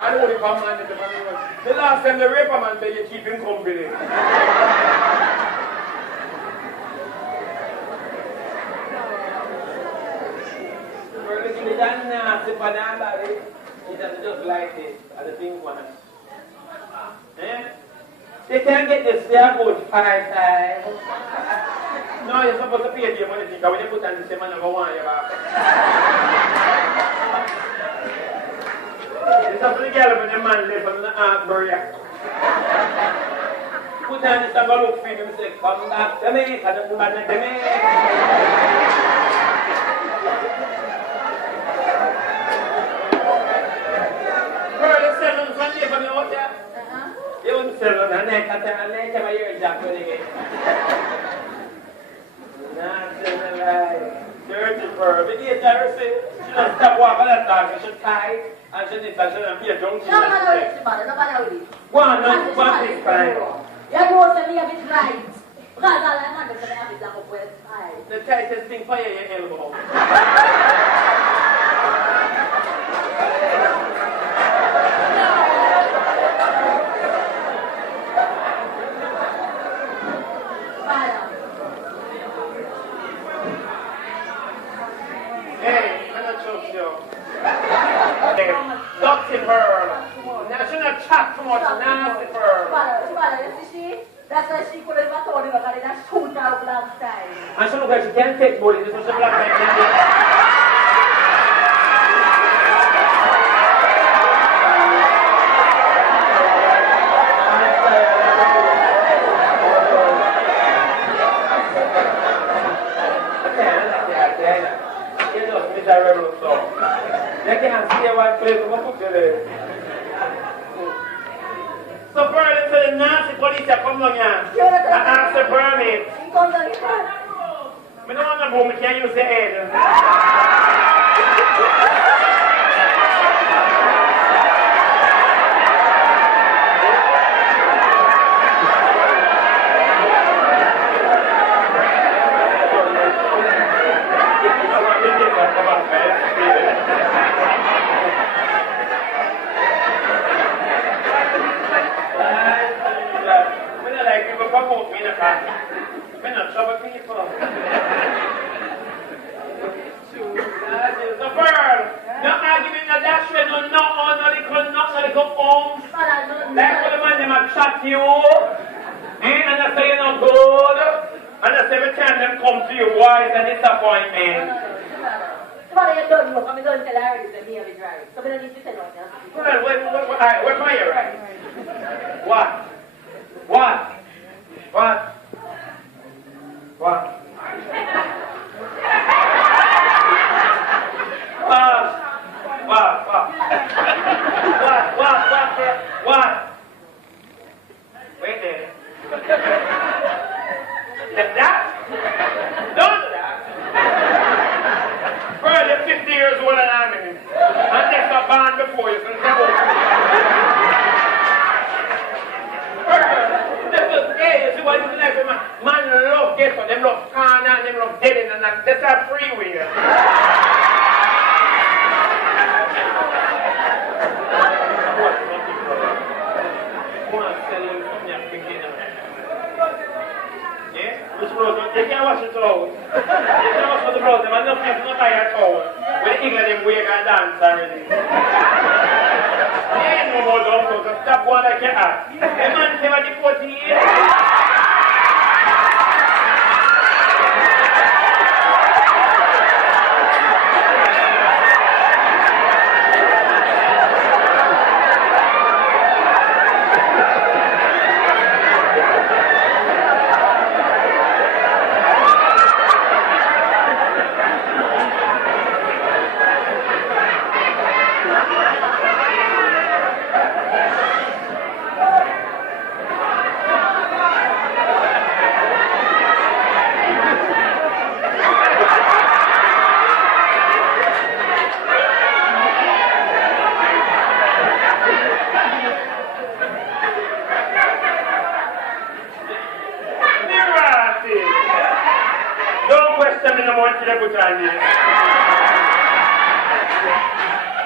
I know the man in the man. The last time the raper man said you keep him company. Well, if you don't nasty banana, he doesn't just like it. I think one. Eh? They can't get this, they are good 5 times. No, you're supposed to pay your money because when you put on the same man, number one, you're back. It's up to the girl when the man lives on the art barrier. Put on this and go look for him and say, come back to me, I don't come back to me. Girl, you sell on Sunday for me out there? You wouldn't sell on the neck, I tell my ear jack when you get. Not in the life. Dirty bird. But yes, I say, she don't stop walking that dog, she should tie, and she needs to be a junkie. No matter what it's about, no matter what it is. One is fine. You know to me a bit right. Because all I want is to have it like a west side. The tightest thing for your elbow. Dirty pearl. Now she not chat too much. Nasty pearl. Shebada, you see she? That's why she couldn't even told him because they just shoot out black style. And she look like she can't take money. This was a black man. They can't see one place to put you there. So Pearl, so the nasty police have come down here and ask the permit. He comes down here. I don't want to go, I can't use the head. Promote me in a car. I'm not trouble people. The pearl. No arguing no dash with no little homes. That's what the man them have shot you. And I say you're not good. And I say every time them come to you, boy, it's a disappointment. Shebada, you don't know. I'm going to tell her it's a me of right. So we don't need to tell her. Well, where am I right? What? What? What? Wait there. That? Don't do that. Bro, you're 50 years older than I am. And there's a band before you, so never. Hey, you see what you like, man love ghetto, them love corner, them love dead and that's a freeway. Which road? They can't wash it all. They can't wash the road, them are not tired at all. When the England them wake and dance already. They ain't no more don't go, so stop one like you are. The man 70-40 years.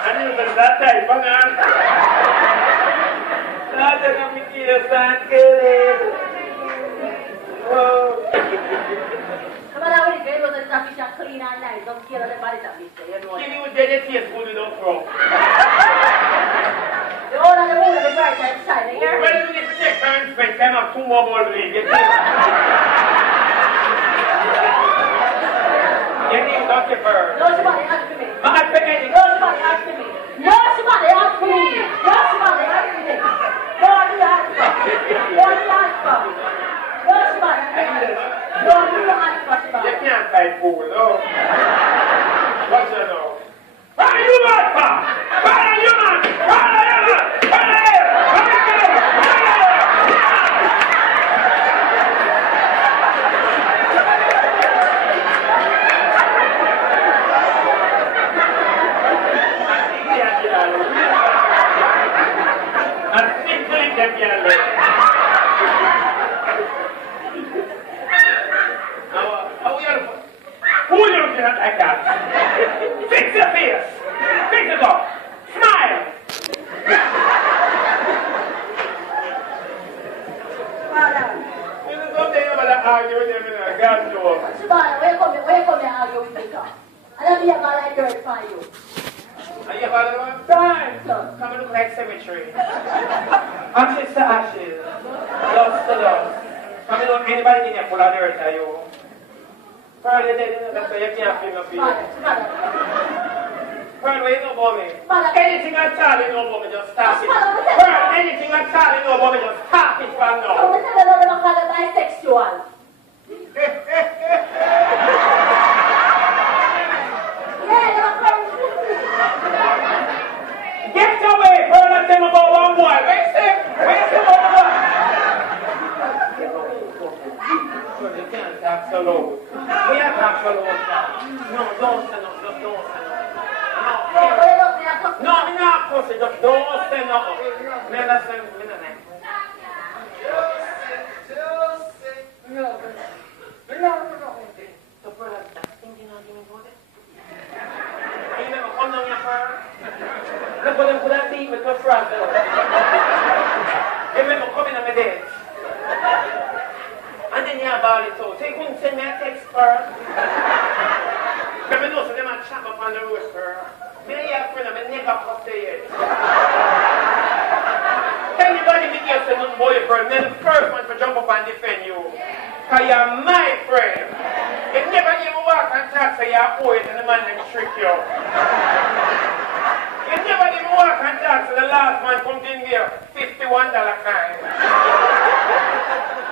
And you said that type, Bangarang. bad killing. Whoa. Come on, I would agree with the traffic and clean and nice. Don't kill everybody that is there. You know. Can you get it here food without from? The old and the moon and the bright side shining here. Well, even if you take time to spend time on 2 more balls to leave, you need Dr. Bird. No, somebody ask me. I pick anything. No, somebody ask me. No, somebody ask me. No, somebody ask me. Don't do that. Don't do that. No, somebody. Don't do that. You can't fight fool, no. What's your know? What are you mad for? What are you mad? What are you mad? What are you? Who are you looking at like that? Fix your face. Fix it up. Smile. You know something about that argue with them in a gas door. Shebada, where you come and argue with me, sir? And I'll be a man like dirt for you. Are you following one? Right, sir. Come and look like cemetery. Ashes to ashes. Dust to dust. Come and look anybody in here full of dirt, are you? Pearl, you did that's why you can't feel no feeling. Shebada. Pearl, what you know about me? Anything at all you know about me, just stop it. Pearl, anything at all you know about me, just stop it from So, now. we said that we're not bisexual. Get away, Pearl, and tell me about one boy. Where's him? Where's him over there? You can't talk so low. We are talk so low. No, don't stand up. Just don't stand up. No, I'm not pussy. Just don't stand up. Me understand. Me not like. So, Pearl, that's thinking on you about it? And you never come down here, Pearl? Look what them could have beat with your front door. You never come in on my date. And then you have all it out. So you couldn't send me a text, Pearl. Because I know so them a chat up on the road, Pearl. Me and your friend, I never cut the yet. Anybody be here say nothing about you, Pearl, then the first one to jump up and defend you. Because you're my friend. You never even walk and talk so you're a poet and the man then trick you. You never even walk and talk so the last man comes in here, $51 kind.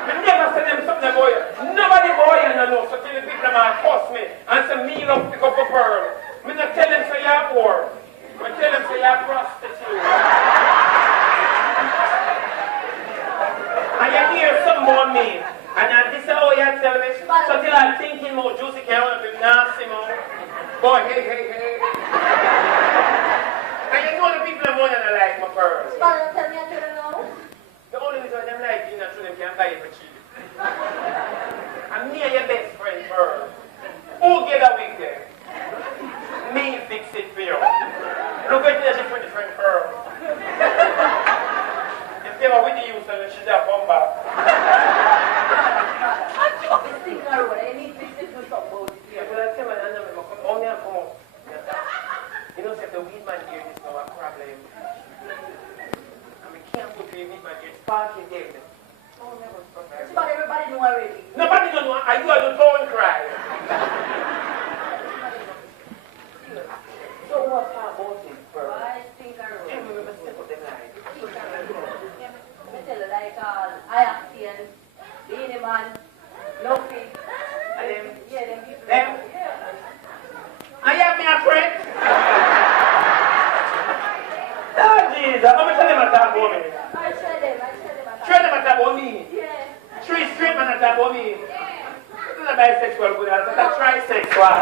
You never say them something about you. Nobody boy you know, so till the people man cuss me and say me love pick up a pearl. Me not tell them say you're poor. I tell them say you're a prostitute. And you hear something about me. And this is how you tell me. So till I'm thinking more juicy can want to be nasty more. Boy, hey. And you know the people are more than I like my pearls. Shebada, tell me I tell you now. The only reason them like you not true them can buy it for cheap. And me and your best friend, Pearl. Who get a wig there? Me fix it for you. Look at the different Pearl. If they were with you, so she's a come back. This thing are what I need to do something about it here. Well, I tell my hand, I'm come on here, come on. You know, say the weed man here is no problem. And we can't put the weed man here. It's parking there. Oh, never. Shebada, everybody know already. Nobody don't know. I do a don't cry. So what's about it, bro? I think I I remember step up them line. I tell you like I Axian, Beanie Man, Luffy. And them, Yeah, them people. them. I have me a friend. Oh, Jesus. How much of them are talking about me? I share them. Three of them are talking about me. Yeah. 3 straight men are talking about me. This is a bisexual good answer. That's a trisexual.